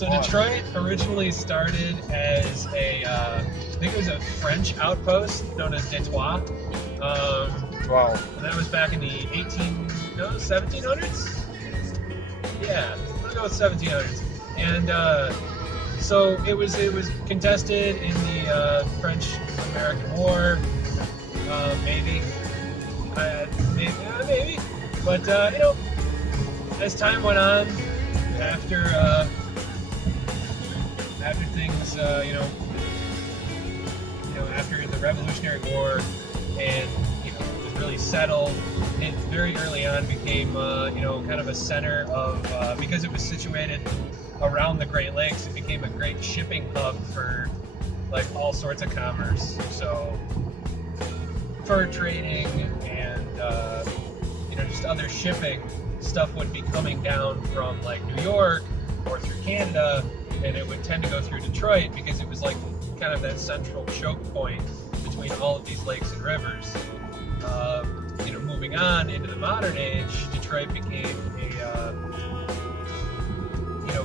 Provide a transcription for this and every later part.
So Detroit originally started as I think it was a French outpost known as Detroit. Wow. And that was back in the 1700s? Yeah, I'm gonna go with 1700s. And so it was contested in the French-American War, maybe. Maybe. But, as time went on, after things, after the Revolutionary War, and it was really settled, it very early on became kind of a center of because it was situated around the Great Lakes. It became a great shipping hub for like all sorts of commerce. So fur trading and just other shipping stuff would be coming down from like New York or through Canada, and it would tend to go through Detroit because it was like kind of that central choke point between all of these lakes and rivers. Moving on into the modern age, Detroit became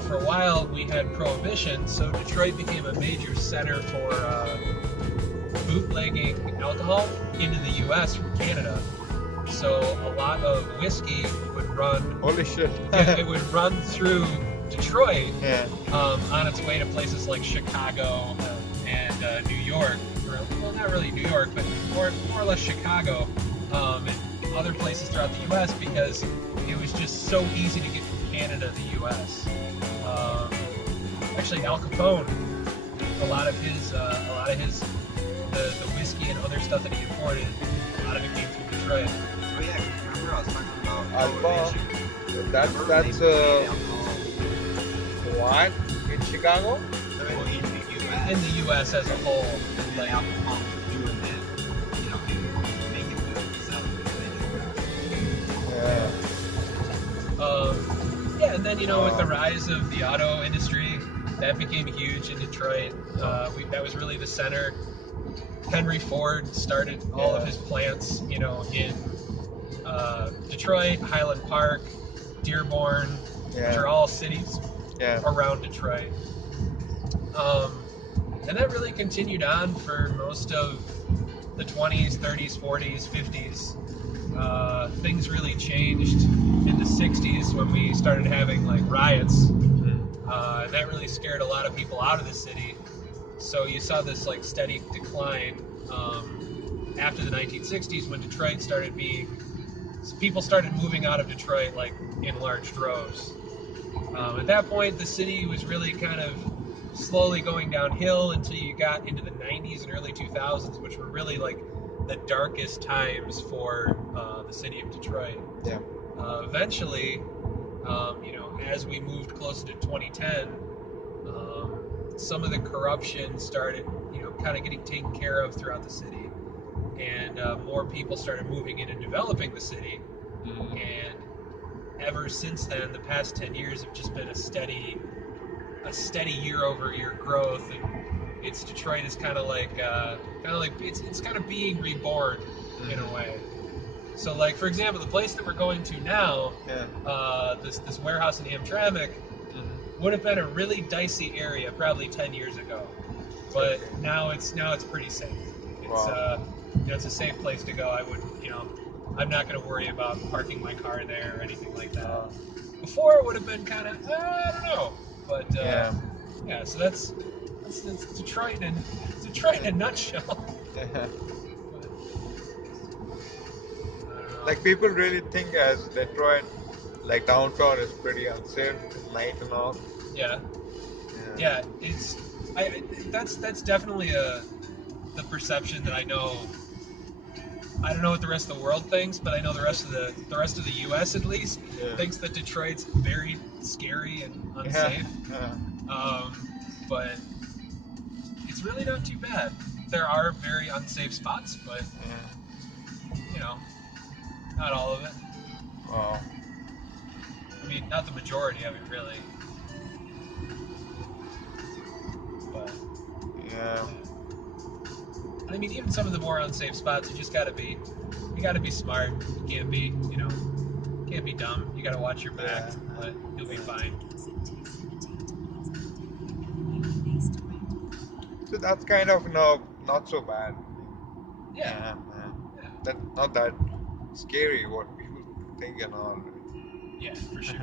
for a while we had prohibition, so Detroit became a major center for bootlegging alcohol into the U.S. from Canada. So a lot of whiskey would run. Holy shit! It would run through Detroit, yeah. On its way to places like Chicago and New York. Well, not really New York, but more or less Chicago, and other places throughout the U.S. because it was just so easy to get from Canada to the U.S. Actually, Al Capone, a lot of his the whiskey and other stuff that he imported, a lot of it came through Detroit. Oh yeah, remember I was talking about Alpha. prohibition? That's what in Chicago? In the U.S. In the U.S. as a whole, And then alcohol was doing that, making food and selling it. Yeah. And then with the rise of the auto industry, that became huge in Detroit. That was really the center. Henry Ford started all of his plants, in Detroit, Highland Park, Dearborn, which are all cities around Detroit. And that really continued on for most of the 20s, 30s, 40s, 50s. Things really changed in the 60s when we started having like riots. And that really scared a lot of people out of the city. So you saw this like steady decline after the 1960s when Detroit started people started moving out of Detroit like in large droves. At that point, the city was really kind of slowly going downhill until you got into the 90s and early 2000s, which were really like the darkest times for the city of Detroit. Yeah. Eventually, as we moved closer to 2010, some of the corruption started, kind of getting taken care of throughout the city, and more people started moving in and developing the city. And ever since then, the past 10 years have just been a steady year-over-year growth, and Detroit is kind of like it's kind of being reborn in a way. So, like for example, the place that we're going to now, this warehouse in Hamtramck, would have been a really dicey area probably 10 years ago, but now it's pretty safe. It's a safe place to go. I would, I'm not going to worry about parking my car there or anything like that. Before it would have been kind of I don't know, but so that's Detroit in a nutshell. Like people really think as Detroit, like downtown is pretty unsafe at night and all. Yeah. It's that's definitely the perception that I know. I don't know what the rest of the world thinks, but I know the rest of the U.S. at least thinks that Detroit's very scary and unsafe. But it's really not too bad. There are very unsafe spots, but not all of it. Wow. I mean, not the majority of it, really. But I mean, even some of the more unsafe spots, you gotta be smart. You can't be dumb. You gotta watch your back, but you'll be fine. So that's kind of not so bad. Yeah. Yeah. That not that scary what people think and all. Yeah, for sure.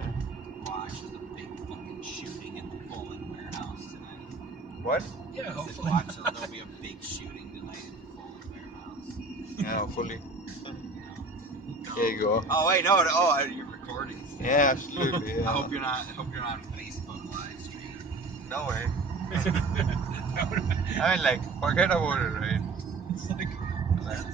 Watch for the big fucking shooting at the Fulton warehouse tonight. What? Yeah, I said, hopefully. watch, there'll be a big shooting tonight at the Fulton warehouse. Yeah, fully. No. There you go. Oh wait, no. Oh, you're recording. Still. Yeah, absolutely. Yeah. I hope you're not on Facebook live stream. No way. No, I mean, like, forget about it, right? it's like Like,